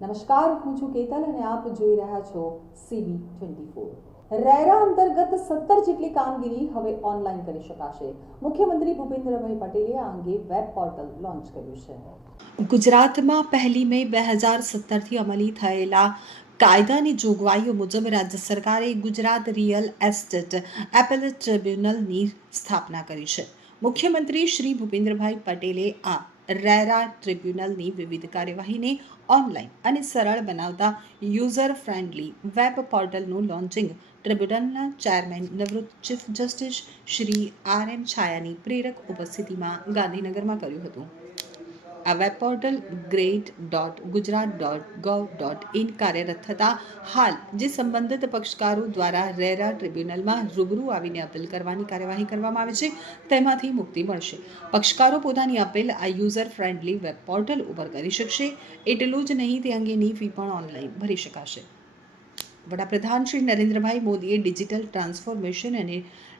નમસ્કાર, હું છું કેતન અને આપ જોઈ રહ્યા છો સીબી ટ્વેન્ટી ફોર રેરા અંતર્ગત સત્તર જેટલી કામગીરી હવે ઓનલાઈન કરી શકાશે. મુખ્યમંત્રી ભૂપેન્દ્રભાઈ પટેલે આ અંગે વેબ પોર્ટલ લોન્ચ કર્યું છે. ગુજરાતમાં પહેલી મે બે હજાર સત્તરથી અમલી થયેલા કાયદાની જોગવાઈઓ મુજબ રાજ્ય સરકારે ગુજરાત રિયલ એસ્ટેટ એપેલેટ ટ્રિબ્યુનલની સ્થાપના કરી છે. મુખ્યમંત્રી શ્રી ભૂપેન્દ્રભાઈ પટેલે આ રેરા ટ્રિબ્યુનલની વિવિધ કાર્યવાહીને ઓનલાઈન અને સરળ બનાવતા યુઝર ફ્રેન્ડલી વેબ પોર્ટલનું લોન્ચિંગ ટ્રિબ્યુનલના ચેરમેન નિવૃત્ત chief justice Shri R M છાયાની પ્રેરક ઉપસ્થિતિમાં ગાંધીનગરમાં કર્યું હતું. આ web portal great dot Gujarat dot gov dot in કાર્યરત થતાં હાલ જે સંબંધિત પક્ષકારો દ્વારા રેરા ટ્રિબ્યુનલમાં રૂબરૂ આવીને અપીલ કરવાની કાર્યવાહી કરવામાં આવે છે, તેમાંથી મુક્તિ મળશે. પક્ષકારો પોતાની અપીલ આ યુઝર ફ્રેન્ડલી વેબ પોર્ટલ ઉપર કરી શકશે. એટલું જ નહીં, તે અંગેની ફી પણ ઓનલાઈન ભરી શકાશે. વડાપ્રધાન શ્રી નરેન્દ્રભાઈ મોદીએ ડિજિટલ ટ્રાન્સફોર્મેશન અને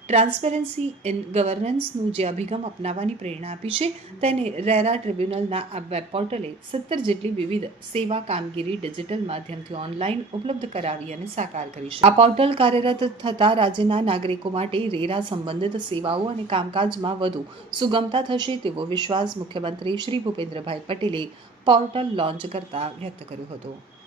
ટ્રાન્સપેરન્સી ઇન ગવર્નન્સનું જે અભિગમ અપનાવવાની પ્રેરણા આપી છે, તેને રેરા ટ્રિબ્યુનલના આ વેબ પોર્ટલે સત્તર જેટલી વિવિધ સેવા કામગીરી ડિજિટલ માધ્યમથી ઓનલાઈન ઉપલબ્ધ કરાવી અને સાકાર કરી છે. આ પોર્ટલ કાર્યરત થતાં રાજ્યના નાગરિકો માટે રેરા સંબંધિત સેવાઓ અને કામકાજમાં વધુ સુગમતા થશે તેવો વિશ્વાસ મુખ્યમંત્રી શ્રી ભૂપેન્દ્રભાઈ પટેલે પોર્ટલ લોન્ચ કરતા વ્યક્ત કર્યો હતો.